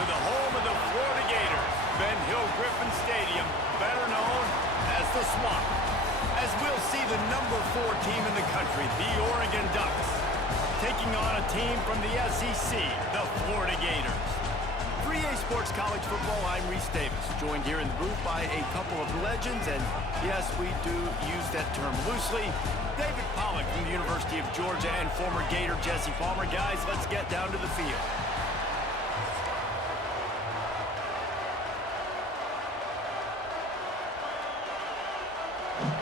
to the home of the Florida Gators, Ben Hill Griffin Stadium, better known as the Swamp, as we'll see the number 4 team in the country, the Oregon Ducks, taking on a team from the SEC, the Florida Gators. For EA Sports College Football, I'm Reese Davis, joined here in the booth by a couple of legends, and yes, we do use that term loosely. David Pollack from the University of Georgia and former Gator Jesse Palmer. Guys, let's get down to the field.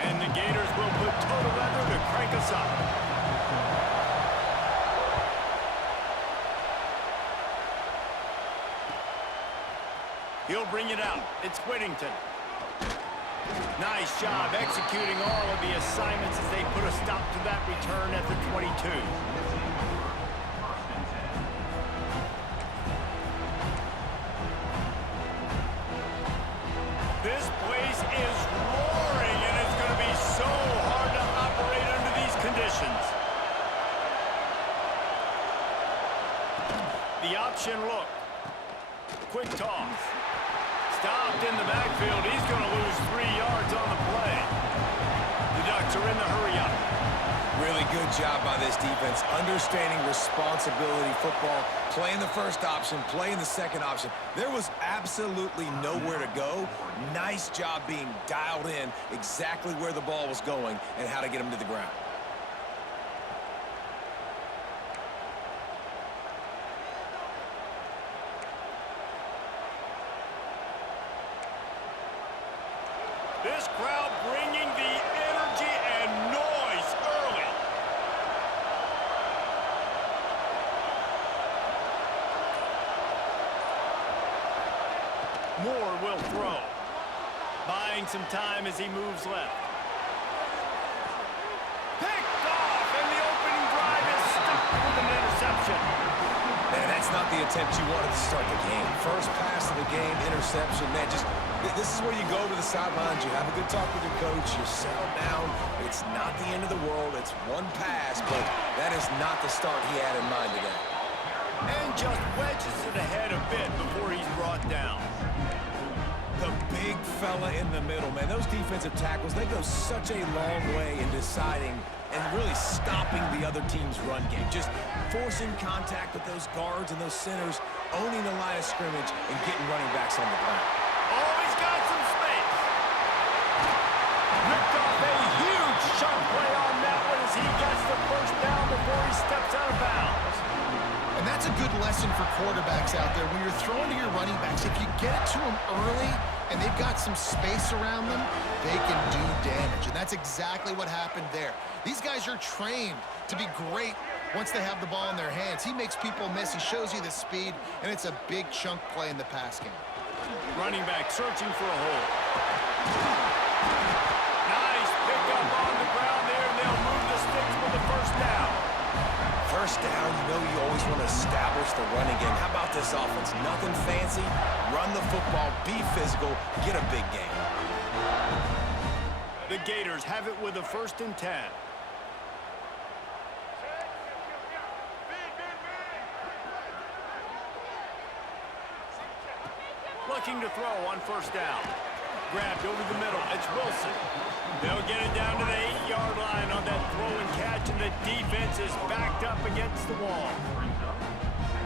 And the Gators will put total leather to crank us up. He'll bring it out. It's Whittington. Nice job executing all of the assignments as they put a stop to that return at the 22. This place is roaring, and it's going to be so hard to operate under these conditions. The option look. Quick toss. Stopped in the backfield. He's going to lose 3 yards on the play. The Ducks are in the hurry-up. Really good job by this defense, understanding responsibility football, playing the first option, playing the second option. There was absolutely nowhere to go. Nice job being dialed in exactly where the ball was going and how to get him to the ground. This crowd bringing the energy and noise early. Moore will throw. Buying some time as he moves left. Picked off, and the opening drive is stuck with an interception. Man, that's not the attempt you wanted to start the game. First pass of the game, interception. Man, this is where you go to the sidelines. You have a good talk with your coach. You settle down. It's not the end of the world. It's one pass, but that is not the start he had in mind today. And just wedges it ahead a bit before he's brought down. The big fella in the middle, man. Those defensive tackles, they go such a long way in deciding and really stopping the other team's run game. Just forcing contact with those guards and those centers, owning the line of scrimmage, and getting running backs on the ground. Oh, he's got some space. Ripped off a huge shot play on that one as he gets the first down before he steps out of bounds. And that's a good lesson for quarterbacks out there. When you're throwing to your running backs, if you get it to them early and they've got some space around them, they can do damage. And that's exactly what happened there. These guys are trained to be great once they have the ball in their hands. He makes people miss. He shows you the speed, and it's a big chunk play in the pass game. Running back searching for a hole. Nice pickup on the ground there, and they'll move the sticks for the first down. First down, you know you always want to establish the running game. How about this offense? Nothing fancy. Run the football, be physical, get a big game. The Gators have it with a 1st and 10. Looking to throw on 1st down. Grabbed over the middle. It's Wilson. They'll get it down to the 8-yard line on that throw and catch, and the defense is backed up against the wall.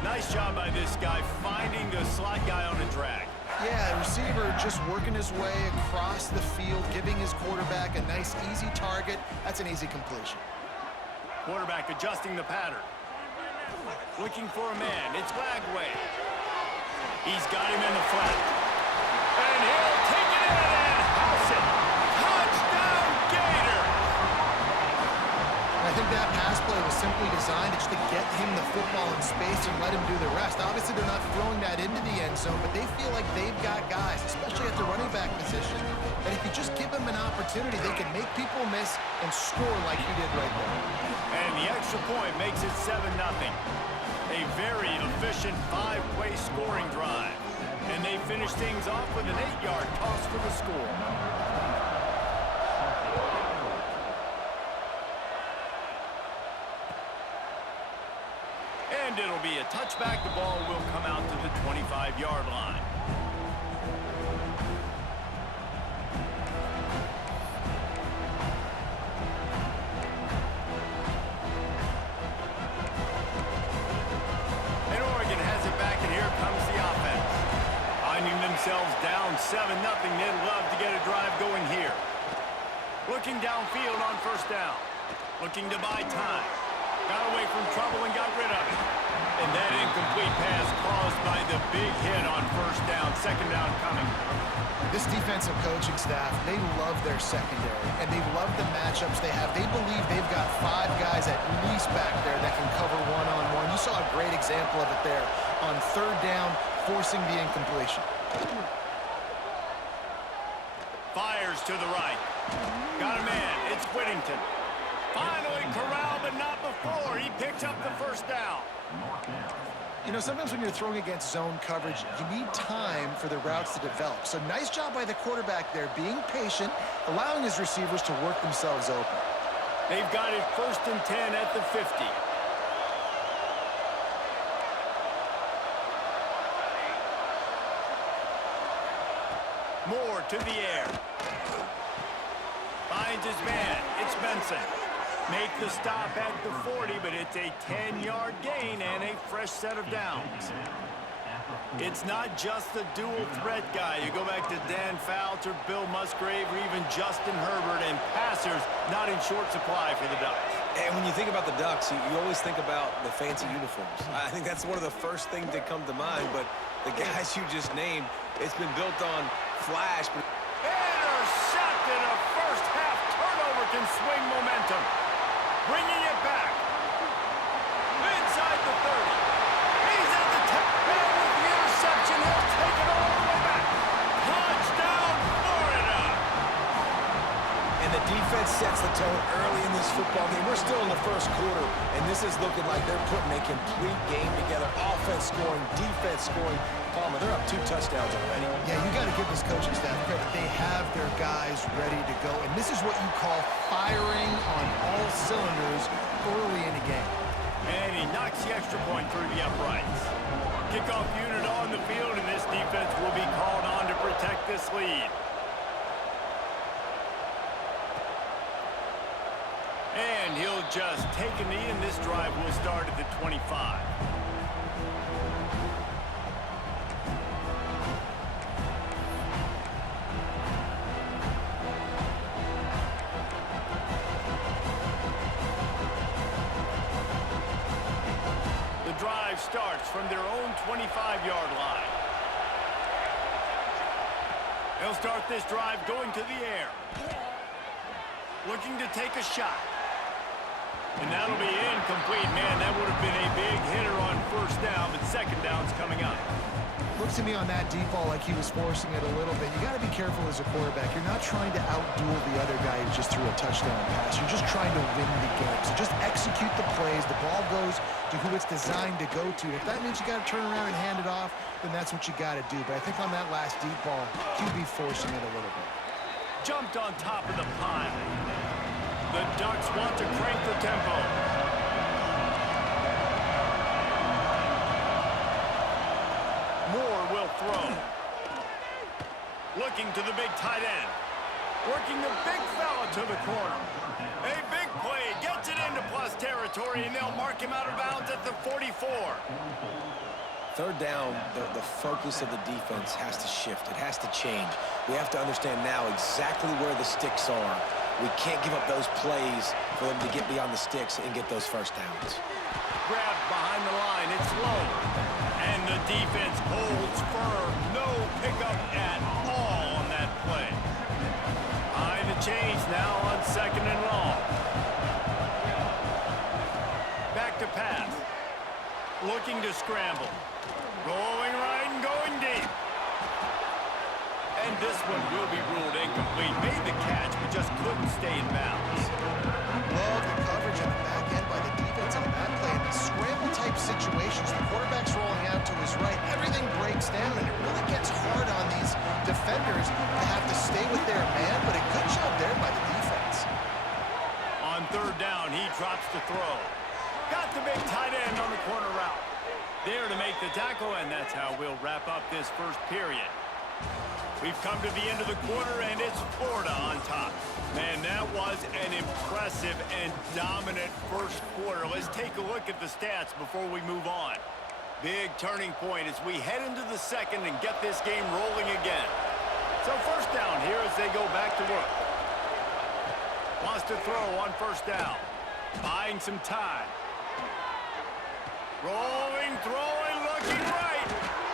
Nice job by this guy finding the slot guy on a drag. Yeah, receiver just working his way across the field, giving his quarterback a nice, easy target. That's an easy completion. Quarterback adjusting the pattern. Looking for a man. It's Lagway. He's got him in the flat. And he'll take it in and house it. Touchdown, Gator! I think that pass play was simply designed just to get him the football in space and let him do the rest. Obviously, they're not throwing that into the end zone, but they feel like they've got guys, especially at the running back position, that if you just give them an opportunity, they can make people miss and score like he did right there. And the extra point makes it 7-0. A very efficient 5-play scoring drive. And they finish things off with an 8-yard toss for the score. And it'll be a touchback. The ball will come out to the 25-yard 25-yard line. And Oregon has it back, and here comes the offense. Finding themselves down 7-0, they'd love to get a drive going here. Looking downfield on first down. Looking to buy time. Got away from trouble and got rid of it. And that incomplete pass caused by the big hit on first down. Second down coming. This defensive coaching staff, they love their secondary, and they love the matchups they have. They believe they've got 5 guys at least back there that can cover one-on-one. You saw a great example of it there on third down, forcing the incompletion. Fires to the right. Got a man. It's Whittington. Finally corralled, but not before. He picks up the first down. You know, sometimes when you're throwing against zone coverage, you need time for the routes to develop. So nice job by the quarterback there, being patient, allowing his receivers to work themselves open. They've got it 1st and 10 at the 50. Moore to the air. Finds his man. It's Benson. Make the stop at the 40, but it's a 10-yard gain and a fresh set of downs. It's not just the dual threat guy. You go back to Dan Fouts or Bill Musgrave or even Justin Herbert, and passers not in short supply for the Ducks. And when you think about the Ducks, you always think about the fancy uniforms. I think that's one of the first things that come to mind, but the guys you just named, it's been built on flash. Intercepted. A first-half turnover can swing momentum. Bringing it back. Inside the 30. He's at the 10. And with the interception, he'll take it all the way back. Touchdown, Florida. And the defense sets the tone early in this football game. We're still in the first quarter, and this is looking like they're putting a complete game together. Offense scoring, defense scoring. Palmer, they're up 2 touchdowns already. Yeah, you got to give this coaching staff credit. They have their guys ready to go, and this is what you call firing on all cylinders early in the game. And he knocks the extra point through the uprights. Kickoff unit on the field, and this defense will be called on to protect this lead. And he'll just take a knee, and this drive will start at the 25. Drive starts from their own 25-yard line. They'll start this drive going to the air. Looking to take a shot. And that'll be incomplete. Man, that would have been a big hitter on first down, but second down's coming up. Looks to me on that deep ball like he was forcing it a little bit. You got to be careful as a quarterback. You're not trying to outduel the other guy who just threw a touchdown pass. You're just trying to win the game. So just execute the plays. The ball goes to who it's designed to go to. If that means you got to turn around and hand it off, then that's what you got to do. But I think on that last deep ball, QB forcing it a little bit. Jumped on top of the pile. The Ducks want to crank the tempo. Moore will throw. Looking to the big tight end. Working the big fella to the corner. A big play. Gets it into plus territory, and they'll mark him out of bounds at the 44. Third down, the focus of the defense has to shift. It has to change. We have to understand now exactly where the sticks are. We can't give up those plays for them to get beyond the sticks and get those first downs. Grabbed behind the line. It's low. And the defense holds firm. No pickup at all on that play. Behind the chains now on second and long. Back to pass. Looking to scramble. Going right and going deep. And this one will be ruled incomplete. Made the catch, but just couldn't stay in bounds. Love the coverage on the back end by the defense on that play. In these scramble-type situations, the quarterback's rolling out to his right. Everything breaks down, and it really gets hard on these defenders to have to stay with their man, but a good job there by the defense. On third down, he drops to throw. Got the big tight end on the corner route. there to make the tackle, and that's how we'll wrap up this first period. We've come to the end of the quarter, and it's Florida on top. Man, that was an impressive and dominant first quarter. Let's take a look at the stats before we move on. Big turning point as we head into the second and get this game rolling again. So first down here as they go back to work. Wants to throw on first down. Buying some time. Rolling, throwing, looking right.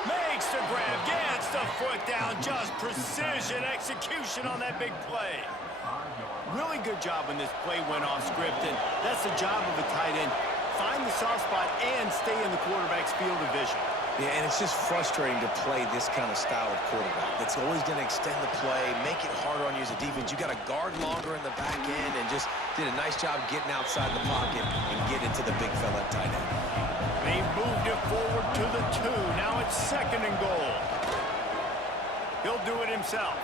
Makes the grab, gets the foot down. Just precision execution on that big play. Really good job when this play went off script, and that's the job of a tight end. Find the soft spot and stay in the quarterback's field of vision. Yeah, and it's just frustrating to play this kind of style of quarterback. It's always going to extend the play, make it harder on you as a defense. You got to guard longer in the back end, and just did a nice job getting outside the pocket and getting to the big fella at tight end. They moved it forward to the 2. Now it's second and goal. He'll do it himself.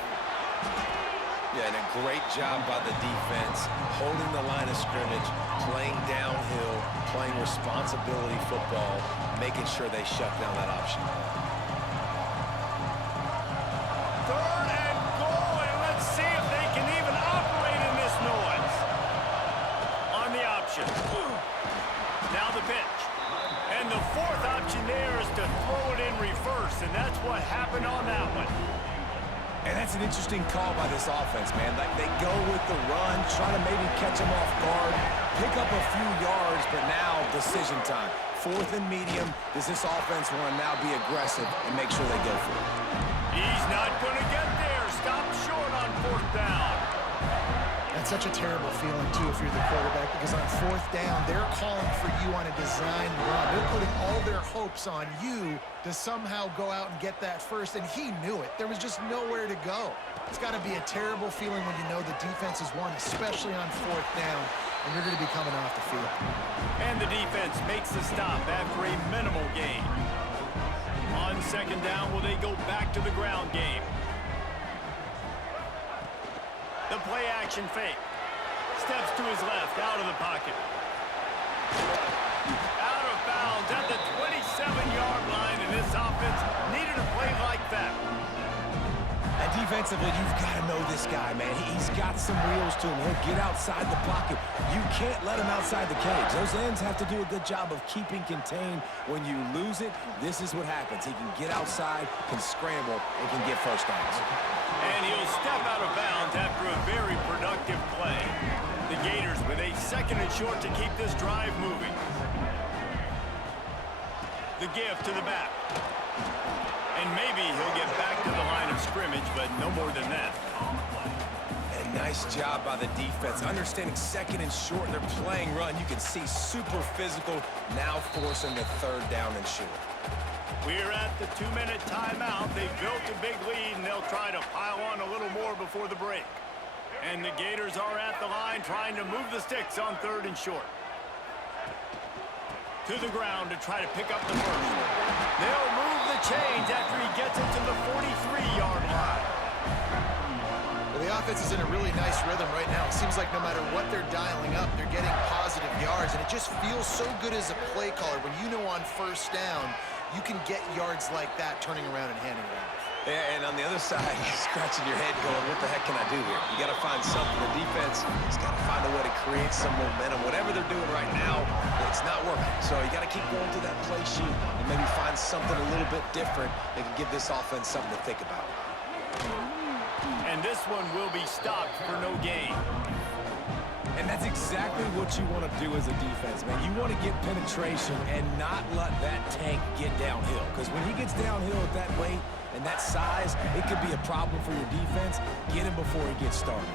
Yeah, and a great job by the defense, holding the line of scrimmage, playing downhill, playing responsibility football, making sure they shut down that option. Third and goal, and let's see if they can even operate in this noise. On the option. Now the pitch. And the fourth option there is to throw it in reverse, and that's what happened on that one. And that's an interesting call by this offense, man. Like, they go with the run, try to maybe catch them off guard, pick up a few yards, but now decision time. Fourth and medium. Does this offense want to now be aggressive and make sure they go for it? He's not going to get there. Stop short on fourth down. That's such a terrible feeling, too, if you're the quarterback, because on fourth down, they're calling for you on a design run. They're putting all their hopes on you to somehow go out and get that first, and he knew it. There was just nowhere to go. It's got to be a terrible feeling when you know the defense has won, especially on fourth down, and you're going to be coming off the field. And the defense makes the stop after a minimal gain. On second down, will they go back to the ground game? The play action fake. Steps to his left, out of the pocket. Out of bounds at the 27-yard line, and this offense needed a play like that. And defensively, you've got to know this guy, man. He's got some wheels to him. He'll get outside the pocket. You can't let him outside the cage. Those ends have to do a good job of keeping contained. When you lose it, this is what happens. He can get outside, can scramble, and can get first downs. And he'll step out of bounds after a very productive play. The Gators with a second and short to keep this drive moving. The give to the back. And maybe he'll get back to the line of scrimmage, but no more than that. And nice job by the defense. Understanding second and short, they're playing run. You can see super physical, now forcing the third down and short. We're at the 2-minute timeout. They've built a big lead, and they'll try to pile on a little more before the break. And the Gators are at the line trying to move the sticks on third and short. To the ground to try to pick up the first. They'll move the chains after he gets it to the 43-yard line. Well, the offense is in a really nice rhythm right now. It seems like no matter what they're dialing up, they're getting positive yards, and it just feels so good as a play caller when you know on first down you can get yards like that turning around and handing it off. Yeah, and on the other side, you're scratching your head going, what the heck can I do here? You got to find something. The defense has got to find a way to create some momentum. Whatever they're doing right now, it's not working. So you got to keep going through that play sheet and maybe find something a little bit different that can give this offense something to think about. And this one will be stopped for no gain. And that's exactly what you want to do as a defense, man. You want to get penetration and not let that tank get downhill. Because when he gets downhill at that weight and that size, it could be a problem for your defense. Get him before he gets started.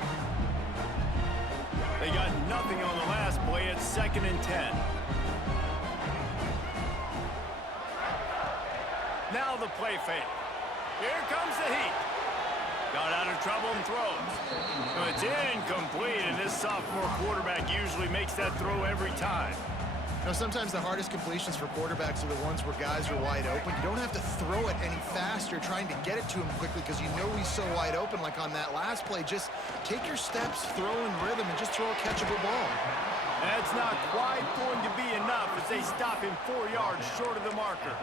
They got nothing on the last play at 2nd and 10. Now the play fake. Here comes the heat. Got out of trouble and throws. It's incomplete, and this sophomore quarterback usually makes that throw every time. You know, sometimes the hardest completions for quarterbacks are the ones where guys are wide open. You don't have to throw it any faster trying to get it to him quickly because you know he's so wide open, like on that last play. Just take your steps, throw in rhythm, and just throw a catchable ball. That's not quite going to be enough as they stop him 4 yards short of the marker.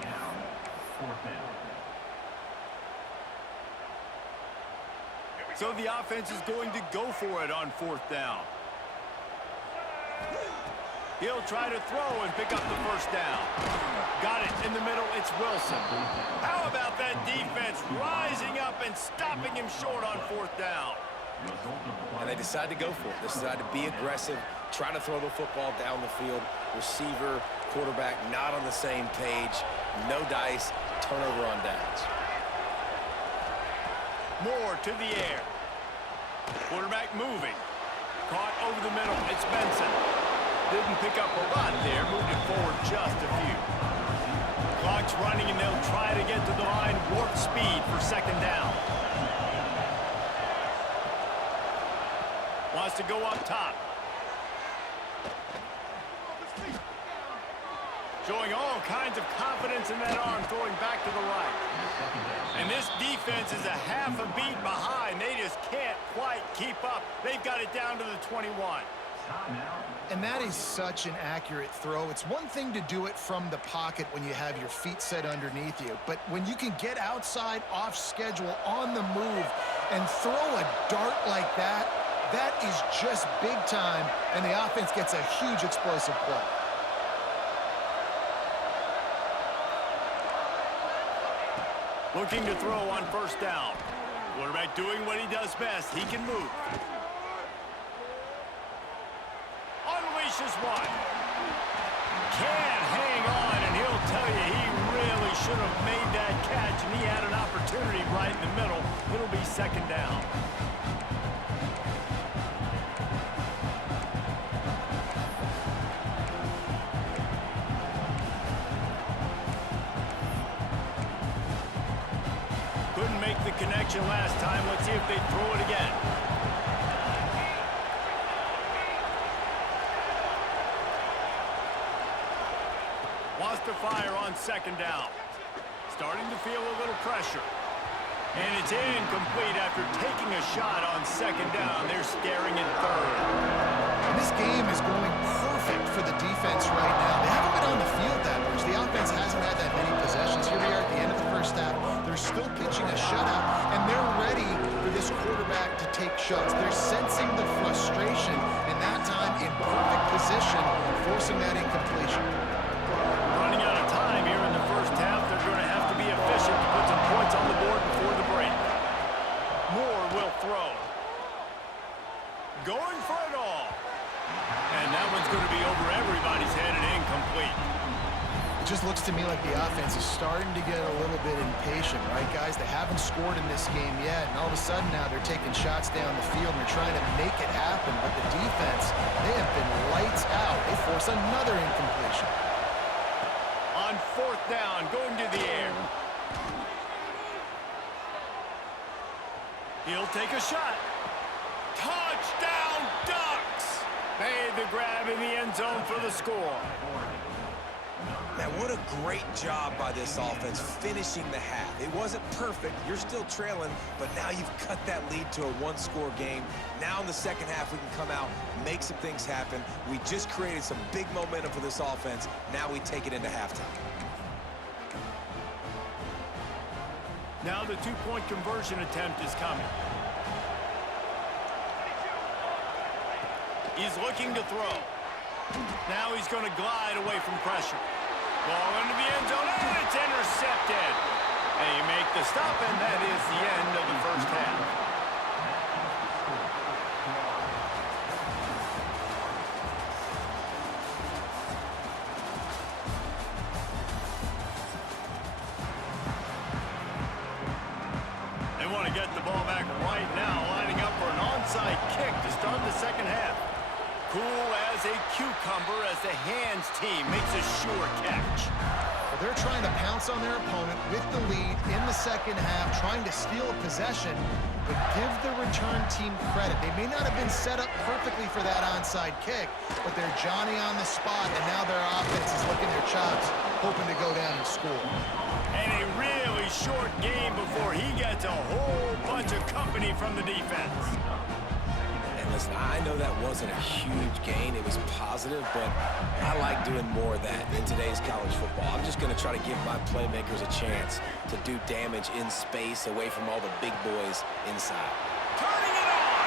Now, fourth down. So the offense is going to go for it on 4th down. He'll try to throw and pick up the first down. Got it in the middle. It's Wilson. How about that defense rising up and stopping him short on 4th down? And they decide to go for it. They decide to be aggressive, try to throw the football down the field. Receiver, quarterback not on the same page. No dice, turnover on downs. Moore to the air. Quarterback moving. Caught over the middle. It's Benson. Didn't pick up a lot there. Moved it forward just a few. Clock's running, and they'll try to get to the line. Warp speed for 2nd down. Wants to go up top. Showing all kinds of confidence in that arm, throwing back to the right. And this defense is a half a beat behind. They just can't quite keep up. They've got it down to the 21. And that is such an accurate throw. It's one thing to do it from the pocket when you have your feet set underneath you, but when you can get outside, off schedule, on the move, and throw a dart like that, that is just big time, and the offense gets a huge explosive play. Looking to throw on 1st down. Quarterback doing what he does best. He can move. Unleashes one. Can't hang on, and he'll tell you he really should have made that catch, and he had an opportunity right in the middle. It'll be 2nd down. Couldn't make the connection last time. Let's see if they throw it again. Wants to fire on 2nd down. Starting to feel a little pressure. And it's incomplete after taking a shot on 2nd down. They're staring at 3rd. And this game is going perfect for the defense right now. They haven't been on the field that much. The offense hasn't had that many possessions. Here we are at the end of the 1st half. They're still pitching a shutout, and they're ready for this quarterback to take shots. They're sensing the frustration, and that time in perfect position, forcing that incompletion. Running out of time here in the 1st half. They're going to have to be efficient to put some points on the board before the break. Moore will throw. Going for it all. And that one's going to be over everybody's head and incomplete. It just looks to me like the offense is starting to get a little bit impatient, right, guys? They haven't scored in this game yet, and all of a sudden now they're taking shots down the field and they're trying to make it happen. But the defense, they have been lights out. They force another incompletion. On 4th down, going to the air. He'll take a shot. Touchdown, Ducks! Made the grab in the end zone for the score. Man, what a great job by this offense finishing the half. It wasn't perfect. You're still trailing, but now you've cut that lead to a 1-score game. Now in the 2nd half, we can come out, make some things happen. We just created some big momentum for this offense. Now we take it into halftime. Now the 2-point conversion attempt is coming. He's looking to throw. Now he's going to glide away from pressure. Ball into the end zone, and it's intercepted. And you make the stop, and that is the end of the 1st half. They want to get the ball back right now, lining up for an onside kick to start the 2nd half. Cool as a cucumber as the hands team makes a sure catch. Well, they're trying to pounce on their opponent with the lead in the 2nd half, trying to steal a possession, but give the return team credit. They may not have been set up perfectly for that onside kick, but they're Johnny on the spot, and now their offense is licking their chops, hoping to go down and score. And a really short game before he gets a whole bunch of company from the defense. And listen, I know that wasn't a huge gain. It was positive, but I like doing more of that in today's college football. I'm just going to try to give my playmakers a chance to do damage in space away from all the big boys inside. Turning it on!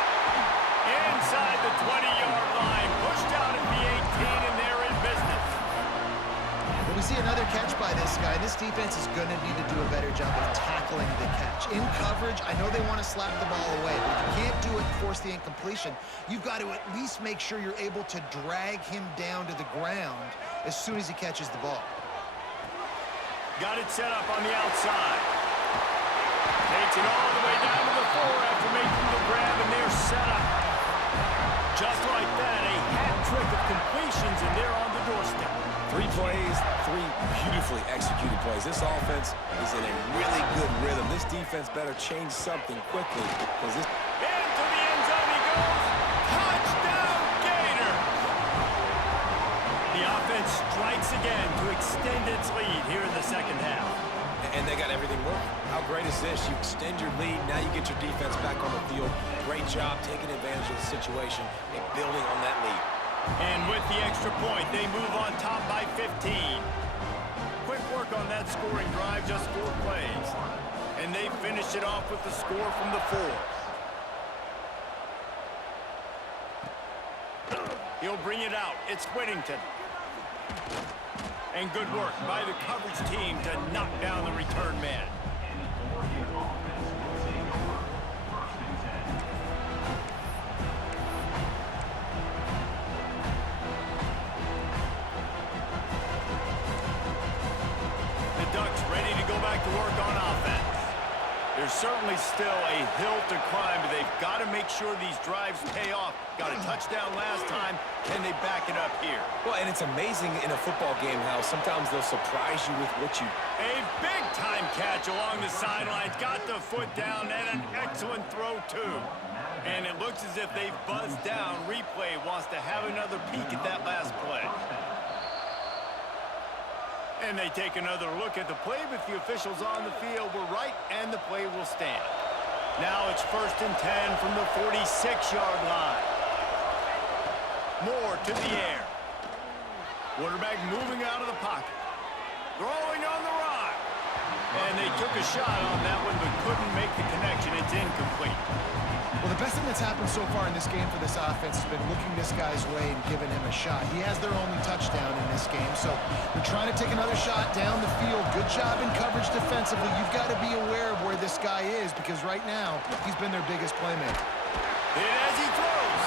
Inside the 20-yard line, pushed out at the 18, and they're in business. Well, we see another catch by this guy. This defense is going to need to do a better job of tackling the catch. In coverage, I know they want to slap the ball away, but if you can't do it and force the incompletion, you've got to at least make sure you're able to drag him down to the ground as soon as he catches the ball. Got it set up on the outside. Takes it all the way down to the 4 after making the grab, and they're set up. Just like that, a hat trick of completions, and they're on the doorstep. 3 plays, 3 beautifully executed plays. This offense is in a really good rhythm. This defense better change something quickly because this... Into the end zone he goes. Touchdown, Gator! The offense strikes again to extend its lead here in the second half. And they got everything working. How great is this? You extend your lead, now you get your defense back on the field. Great job taking advantage of the situation and building on that lead. And with the extra point, they move on top by 15. Quick work on that scoring drive, just 4 plays. And they finish it off with the score from the 4. He'll bring it out. It's Whittington. And good work by the coverage team to knock down the return man. Work on offense. There's certainly still a hill to climb, but they've got to make sure these drives pay off. Got a touchdown last time. Can they back it up here? Well, and it's amazing in a football game how sometimes they'll surprise you with what you... A big-time catch along the sidelines. Got the foot down, and an excellent throw, too. And it looks as if they've buzzed down. Replay wants to have another peek at that last play. And they take another look at the play, but the officials on the field were right, and the play will stand. Now it's 1st and 10 from the 46-yard line. Moore to the air. Quarterback moving out of the pocket. Throwing on the run. And they took a shot on that one, but couldn't make the connection. It's incomplete. Well, the best thing that's happened so far in this game for this offense has been looking this guy's way and giving him a shot. He has their only touchdown in this game, so they're trying to take another shot down the field. Good job in coverage defensively. You've got to be aware of where this guy is because right now he's been their biggest playmaker. And as he throws,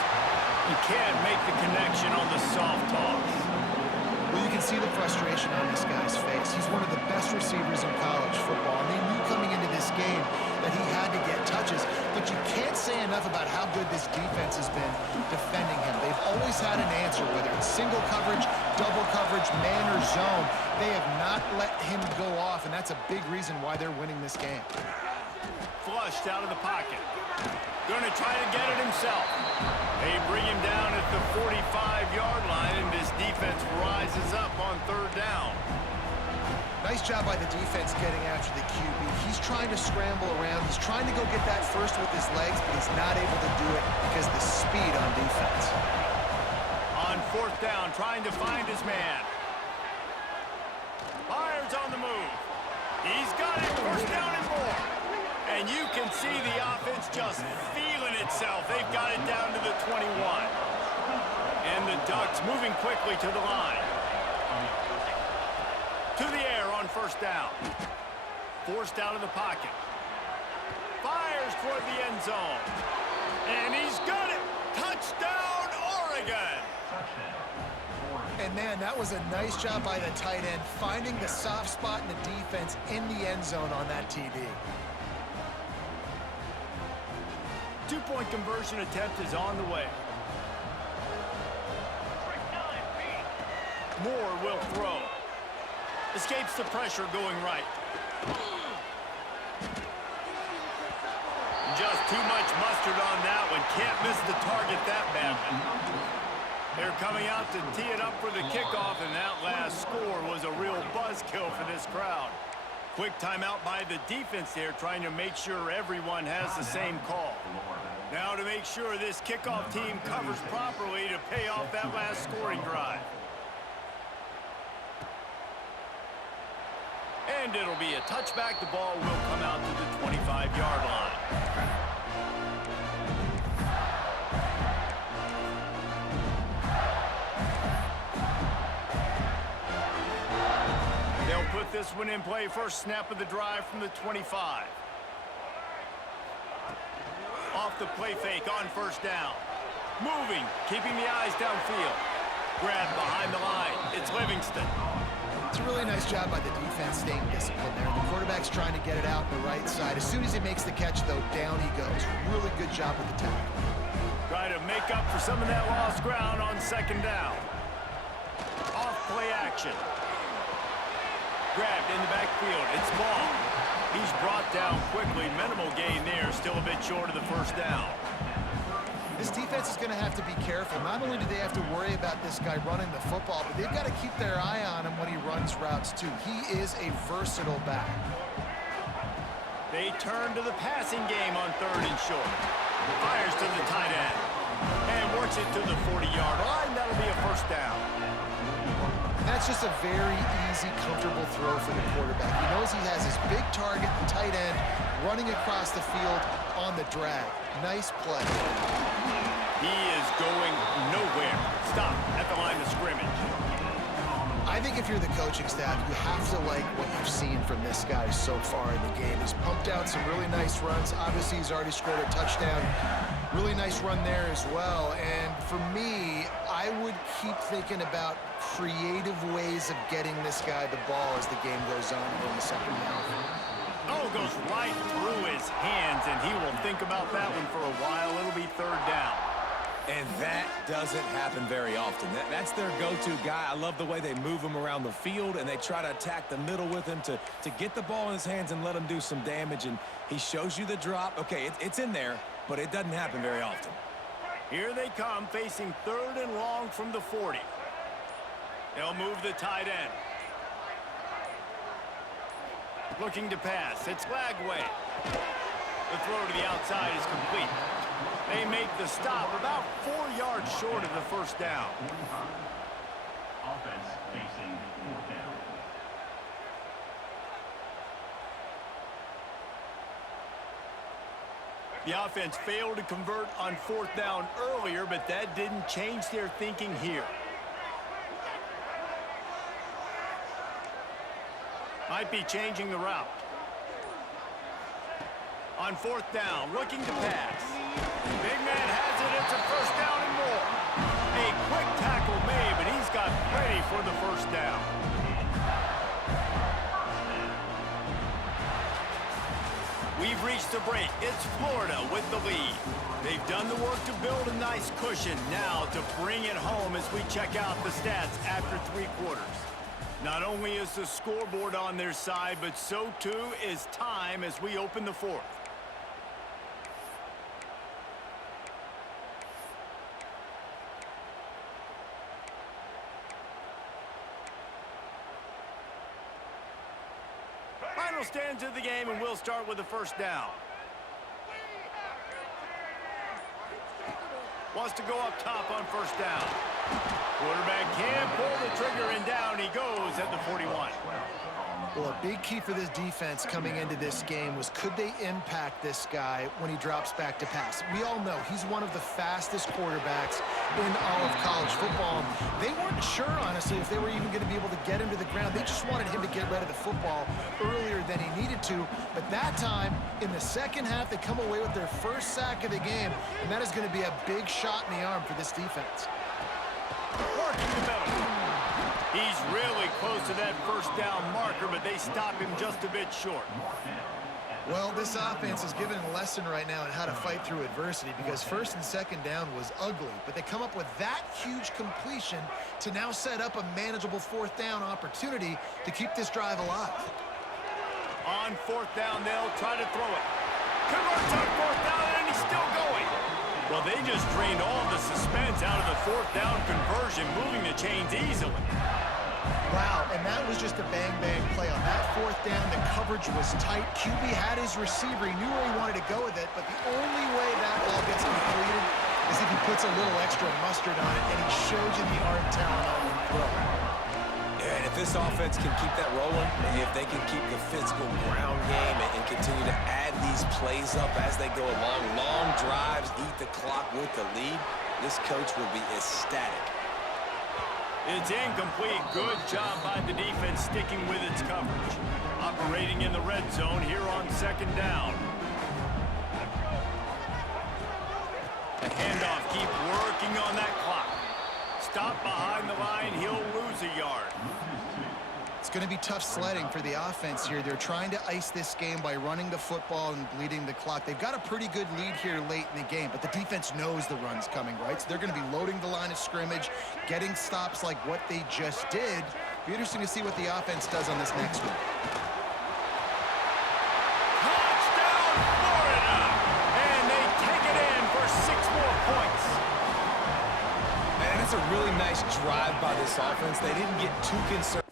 he can't make the connection on the soft toss. Well, you can see the frustration on this guy's face. He's one of the best receivers in college football, and they knew coming into this game that he had to get touches, but you can't say enough about how good this defense has been defending him. They've always had an answer, whether it's single coverage, double coverage, man or zone. They have not let him go off, and that's a big reason why they're winning this game. Flushed out of the pocket. Going to try to get it himself. They bring him down at the 45-yard line, and this defense rises up on 3rd down. Nice job by the defense getting after the QB. He's trying to scramble around. He's trying to go get that first with his legs, but he's not able to do it because of the speed on defense. On 4th down, trying to find his man. Fires on the move. He's got it. 1st down and more. And you can see the offense just feeling itself. They've got it down to the 21. And the Ducks moving quickly to the line. To the air on 1st down. Forced out of the pocket. Fires toward the end zone. And he's got it. Touchdown, Oregon. And, man, that was a nice job by the tight end, finding the soft spot in the defense in the end zone on that TD. 2-point conversion attempt is on the way. Moore will throw. Escapes the pressure going right. Just too much mustard on that one. Can't miss the target that badly. They're coming out to tee it up for the kickoff, and that last score was a real buzzkill for this crowd. Quick timeout by the defense there, trying to make sure everyone has the same call. Now to make sure this kickoff team covers properly to pay off that last scoring drive. And it'll be a touchback. The ball will come out to the 25-yard line. They'll put this one in play. First snap of the drive from the 25. Off the play fake on first down. Moving, keeping the eyes downfield. Grab behind the line. It's Livingston. It's a really nice job by the defense staying disciplined there. The quarterback's trying to get it out the right side. As soon as he makes the catch, though, down he goes. Really good job with the tackle. Try to make up for some of that lost ground on second down. Off play action. Grabbed in the backfield. It's Ball. He's brought down quickly. Minimal gain there. Still a bit short of the first down. This defense is going to have to be careful. Not only do they have to worry about this guy running the football, but they've got to keep their eye on him when he runs routes, too. He is a versatile back. They turn to the passing game on third and short. Fires to the tight end. And works it to the 40-yard line. That'll be a first down. That's just a very easy, comfortable throw for the quarterback. He knows he has his big target, the tight end, running across the field on the drag. Nice play. He is going nowhere. Stop at the line of scrimmage. I think if you're the coaching staff, you have to like what you've seen from this guy so far in the game. He's pumped out some really nice runs. Obviously, he's already scored a touchdown. Really nice run there as well. And for me, I would keep thinking about creative ways of getting this guy the ball as the game goes on in the second half. Oh, goes right through his hands, and he will think about that one for a while. It'll be third down. And that doesn't happen very often. That's their go-to guy. I love the way they move him around the field, and they try to attack the middle with him to get the ball in his hands and let him do some damage. And he shows you the drop. Okay, it's in there, but it doesn't happen very often. Here they come, facing third and long from the 40. They'll move the tight end. Looking to pass. It's Lagway. The throw to the outside is complete. They make the stop about 4 yards short of the first down. Offense facing fourth down. The offense failed to convert on fourth down earlier, but that didn't change their thinking here. Might be changing the route. On fourth down, looking to pass. Big man has it. It's a first down and more. A quick tackle made, but he's got plenty for the first down. We've reached the break. It's Florida with the lead. They've done the work to build a nice cushion. Now to bring it home as we check out the stats after 3 quarters. Not only is the scoreboard on their side, but so too is time as we open the fourth. Final stands of the game, and we'll start with the first down. Wants to go up top on first down. Quarterback can't pull the trigger, and down he goes at the 41. Well, a big key for this defense coming into this game was could they impact this guy when he drops back to pass? We all know he's one of the fastest quarterbacks in all of college football. They weren't sure, honestly, if they were even going to be able to get him to the ground. They just wanted him to get rid of the football earlier than he needed to. But that time, in the second half, they come away with their first sack of the game, and that is going to be a big shot in the arm for this defense. Working the middle. He's really close to that first down marker, but they stop him just a bit short. Well, this offense is giving a lesson right now on how to fight through adversity because first and second down was ugly, but they come up with that huge completion to now set up a manageable fourth down opportunity to keep this drive alive. On fourth down, they'll try to throw it. Converts on fourth down, and he's still going. Well, they just drained all the suspense out of the fourth down conversion, moving the chains easily. Wow, and that was just a bang-bang play on that 4th down. The coverage was tight. QB had his receiver. He knew where he wanted to go with it, but the only way that ball gets completed is if he puts a little extra mustard on it, and he shows you the arm talent on the throw. Yeah, and if this offense can keep that rolling, if they can keep the physical ground game and continue to add these plays up as they go along, long drives, eat the clock with the lead, this coach will be ecstatic. It's incomplete. Good job by the defense sticking with its coverage. Operating in the red zone here on 2nd down. The handoff, keep working on that clock. Stop behind the line, he'll lose a yard. It's going to be tough sledding for the offense here. They're trying to ice this game by running the football and bleeding the clock. They've got a pretty good lead here late in the game, but the defense knows the run's coming, right? So they're going to be loading the line of scrimmage, getting stops like what they just did. Be interesting to see what the offense does on this next one. Touchdown, Florida! And they take it in for 6 more points. Man, that's a really nice drive by this offense. They didn't get too concerned.